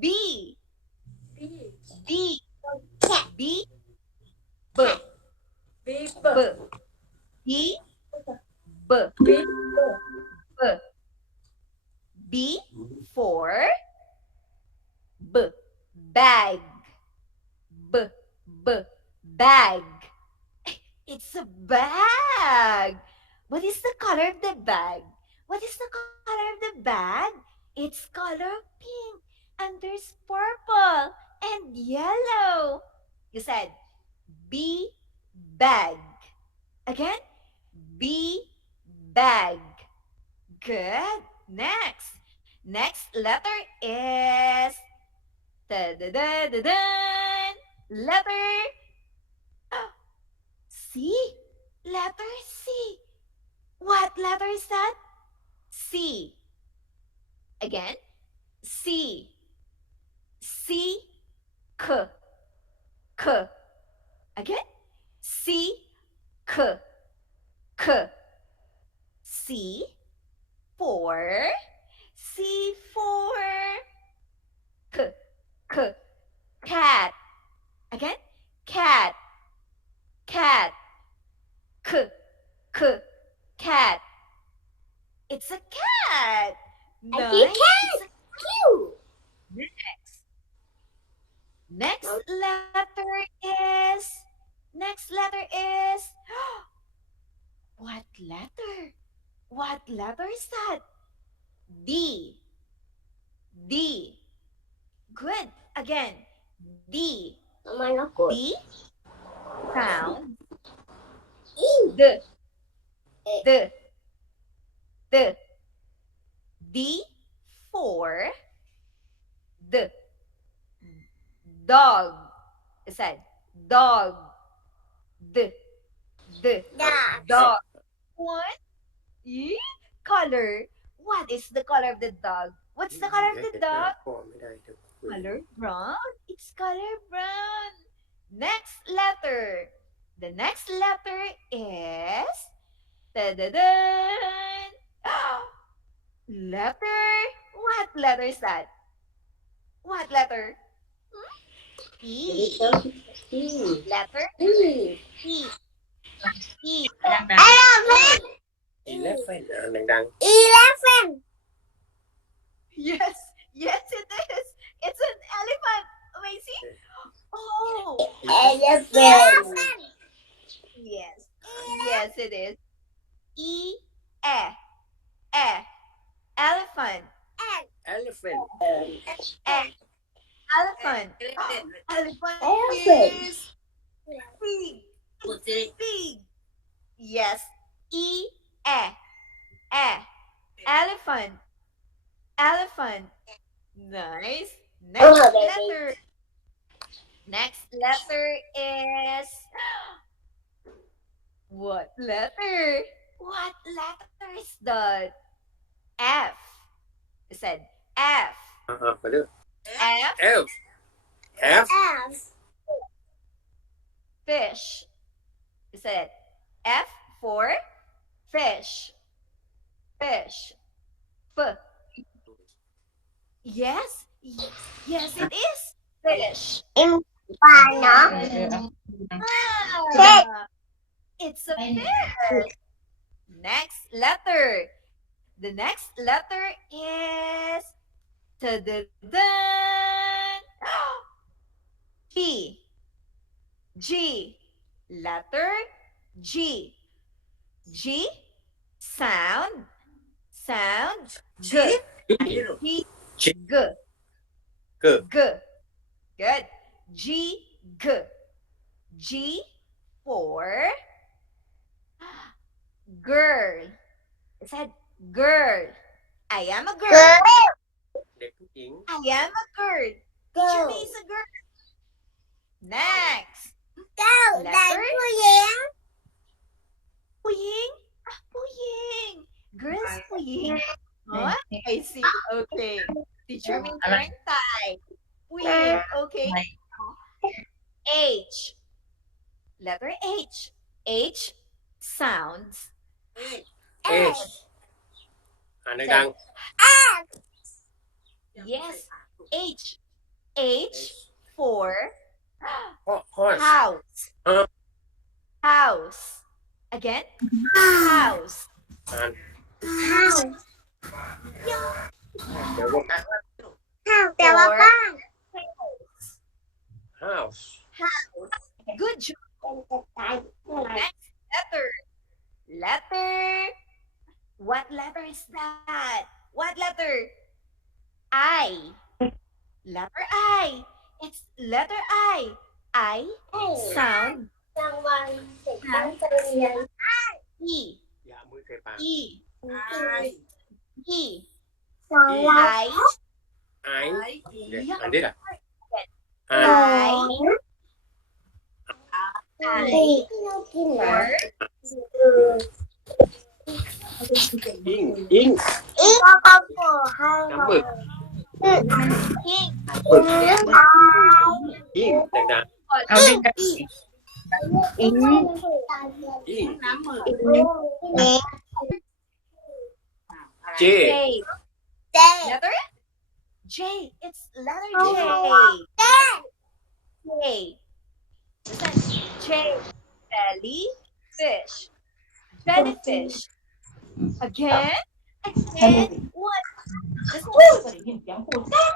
B B B cat B B B B B B B B B for B bag B B bag. It's a bag. What is the color of the bag? What is the color of the bag? It's color pink and there's purple and yellow. You said B bag. Again, B bag. Good. Next letter is da-da-da-da-dun. Letter C. Letter C. What letter is that? C. Again, C. C. K. K. Again, C. K. K. C. For. C for K. K. Cat. Again, cat. Cat. K. K. Cat. It's a cat. I see Nice. cat cute Next letter is what letter? What letter is that? D. D. Good. Again. D. Mama nó cười D. Sound. Ý. D. D. D. D for D. Dog. It said dog. D. D. Dog. Dog. What? E? Color. What is the color of the dog? What's the color of the dog? Color brown. It's color brown. Next letter. The next letter is da-da-dun. Letter. What letter is that? What letter? E. Letter Ý. E. E. Elephant. ดัง Elephant. Yes, yes it is. It's an elephant. Amazing. Oh, Elephant. yes. Yes it is. E. Elephant. elephant Elephant. Elephant Elephant. is big. Big. Yes. E. Elephant. Elephant. Nice. Next letter. Next letter is what letter? What letter is that? F. It said F. มาเรื่อย F. elf F F. Fish. It said F for fish. Fish. F. Yes. Yes, it is fish. Em ba nó. Ah, it's a fish. Next letter. The next letter is ta-da-dan. G. G. Letter G. G. Sound. Sound. G. G. G. G. G. G. Good. G. G. G for girl. It said girl. I am a girl. Girl. เด็กผู้หญิง I am a girl. Teacher me is a girl. Next. Câu Letter. đại cô dáng. Puying. Puying. Girls puying. Huh? I see. Okay. Teacher me turn tie. Puying. Okay. H. Letter H. H sounds. H อ่านดัง Yes. H. H for horse house. Uh. House. Again. House. อ่าน house เดี๋ยวว่า house แปลว่าบ้าน house Good job. เป็นกระต่าย Next letter. Letter. What letter is that? What letter? I. Letter I. It's letter I. I sound รางวัลเด็กตั้งใจเรียน E. อย่าเอามือใส่ปาก E. E. รางวัล I. ไอเดี๋ยวอ่านดิล่ะ ไอ I. ที่เรากินนะ อิงอิง อีกก็ก็ปวดให้ น้ำหมึก King. หมึก ไอ อิงดัง เอาดิกันอิง ๆอิง J J. เจ๊ Letter? J. It's letter J. J. Listen. J. Jellyfish. Jellyfish. Again. Again. What? This one.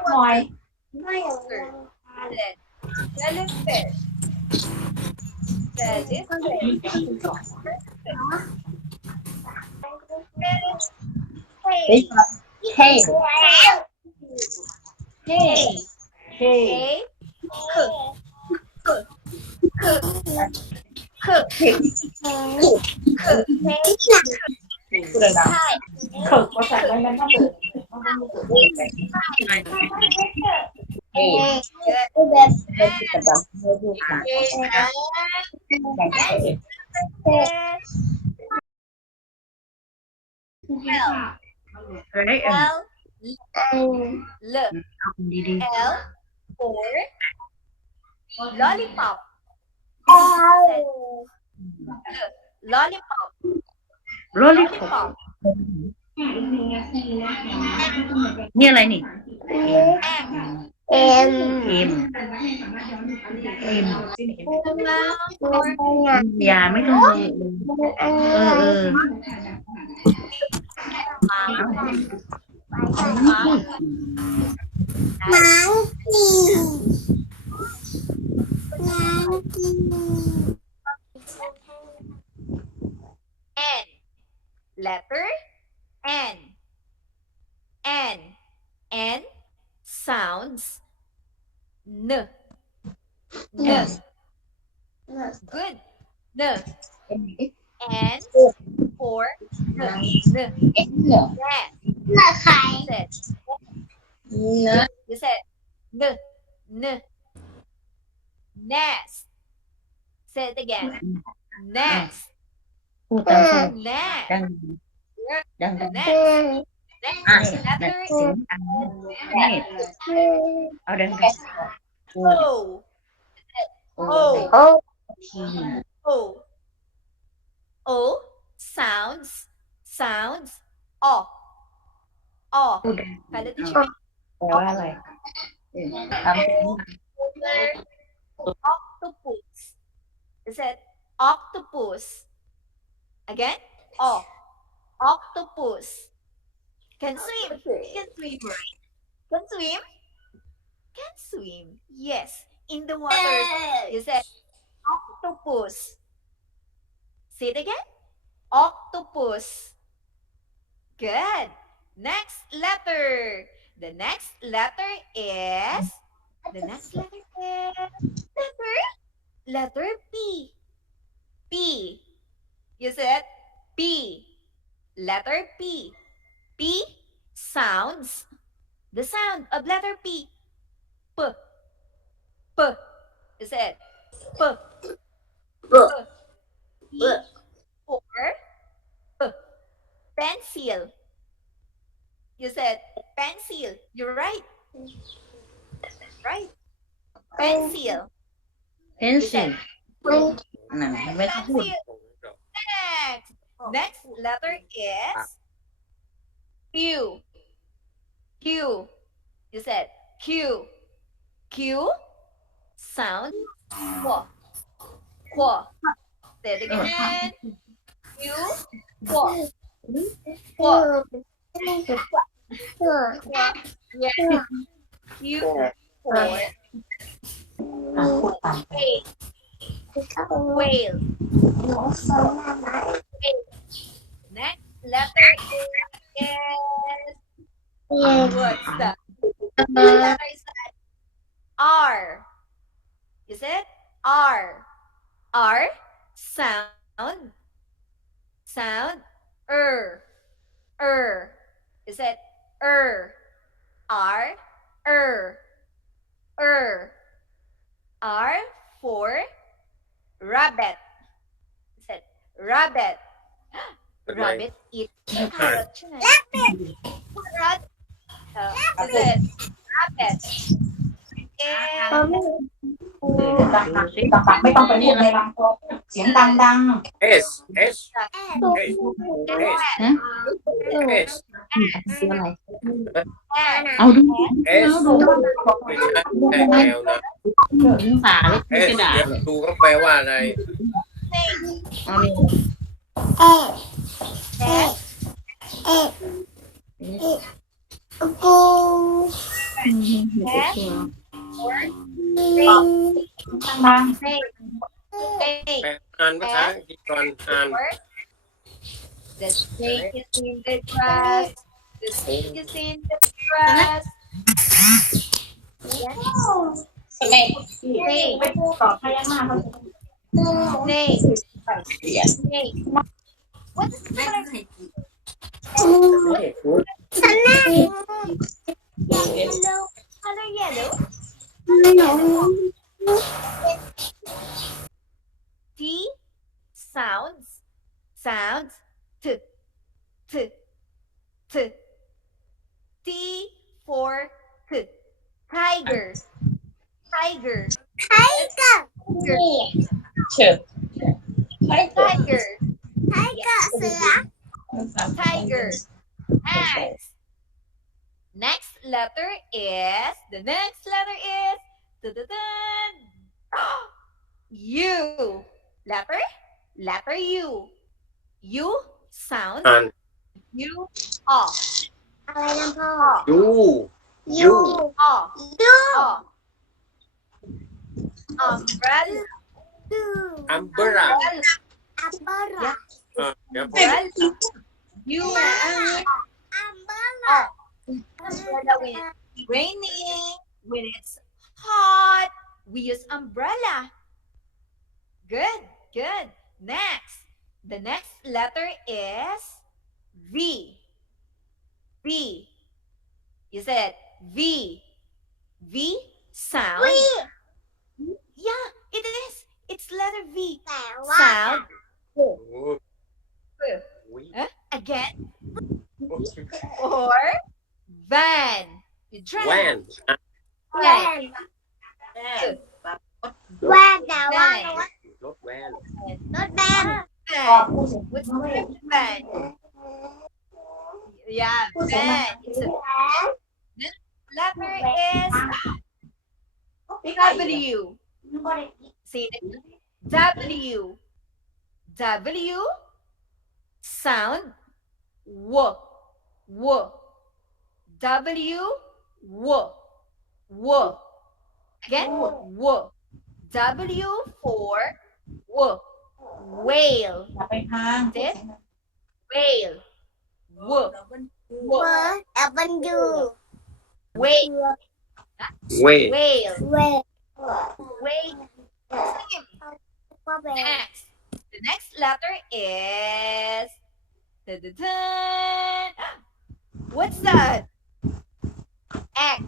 หน่อย ไม่เอา Jellyfish. Jellyfish. เฮ้ย J. เฮ้ย J. Cook.พูดดังๆฝึกภาษาไม่แม่นต้องฝึกเฮ้ย แบบ เฮ้ยกระดังไม่พูดกันแต่งเฮ้ย อะไรเอ็ม L. เอาดี L for lollipop. เอล Lollipop. ๆโรลลี่คอปนี่อะไรนี่ M. เอ็ม เอ็มเอ็ม for อย่าไม่ต้องเออ มังกี้มังกี้ N. Letter N. N. N sounds N. N. Good. N. N for N. N. เอ็มเหรอ Yes. เลือกใคร Said. เนอะ You said N. N. Nest. Say it again. Nest. พูดตามพูด Nest. ดัง Next. อ่ะ Next ดัง letter เสียงดังนี่เอาดังพูด O. โอ้ โอ้ ที O. O sounds O. O. พูดดัง Kala di แปลว่าอะไรทำ octopus. Is it octopus? Again? O. Octopus. Can swim. Can swim, right? Can swim? Can swim. Yes. In the water. You said octopus. Say it again. Octopus. Good. Next letter. The next letter is letter P. P. You said P. Letter P. P sounds the sound of letter P. P. P. You said P. P. P for P. Pencil. You said pencil. You're right. Right. Pencil. เพนซิลนั่นไม่ต้องพูด Pencil. Next. Next letter is Q. Q. You said Q. Q sound Qu. Qu. Say it again. Q Qu. Qu. Yeah. Q for พูดตาม whale. Next letter is what's that? Letter is that R. Is it R? R sound Is it R? R for rabbit. Is it rabbit? Rabbit eat carrot. Rabbit. Is it rabbit? And ดังๆไม่ต้องไปพูดในลำโพงเสียงดัง S S S S เสียงอะไร and เอาดู S ไม่ใช่แมวนะ สาเลย S เดี๋ยวดูเขาแปลว่าอะไร เอานี่ ดัง snake. แปลอ่านภาษาอังกฤษก่อนอ่าน The snake is in the grass. The snake is in the grass. ไม่พูดต่อพยัญชนะเขา Snake. Snake. What is the color? นี่ Yellow. Color yellow. T sounds T. T for T. Tiger. Tiger. เชิญ Tiger. เสือ Tiger. X. Next letter is dun-dun-dun, U. Letter U. U sound อ่าน U O อะไรนะพ่อ ยูยู O O umbrella อัมเบร่า อัมเบอร์ เดี๋ยว umbrella U umbrella umbrella when it's raining, when it's hot, we use umbrella. Good. Next, the next letter is V. You said V. V sound. Yeah, it is. It's letter V. แต่ว่า Sound. โอ้โห Again. Or van. You try. แว่น Van. แว่นแต่ว่า รถแว่น รถแบน Van. What's the van? Yeah, van. It's a letter is W. See it again. W. W sound W. W W. Again W. W for whale. อย่าไปทาง Whale. W. เวอร์ดับเบิลยู Whale. เว่ Whale. เวอร์ Whale. Next. The next letter is dun-dun-dun. What's that? X.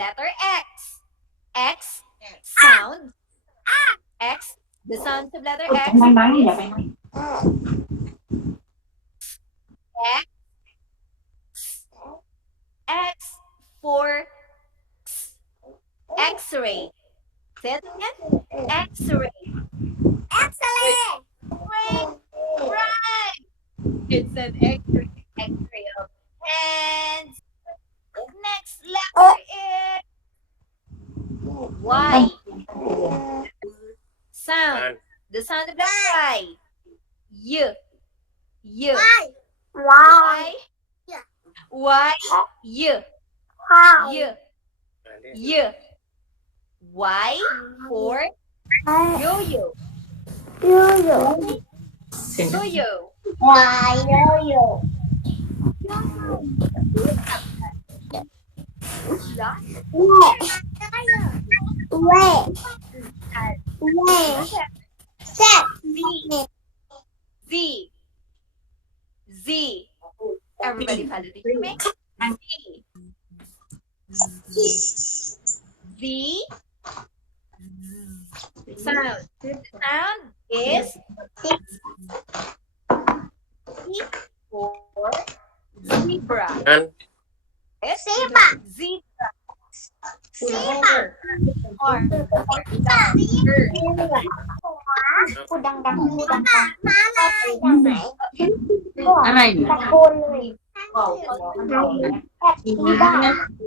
Letter X. X sound. X. The sound of letter พูด X. ดังๆอย่าไปทาง X for X-ray. Say it again. X-ray. เอ็กซเรย์ Right. It's an X-ray. X-ray of hands, of Round of applause. Y. Y. Why? Y. Y. How? Y. Y. Y for yo-yo. Yo-yo. Yo-yo. Why yo-yo? Where? Where? Set. Z. Z. Everybody follow the me. Z. Sound. Sound is Z for zebra. อัน S. Zebra. Zebra. Zebra. Or tiger. พูดดังๆพูดดังๆมาเลยดังไหน อะไรเนี่ย ตะโกนเลย บอก แอบดีบ้า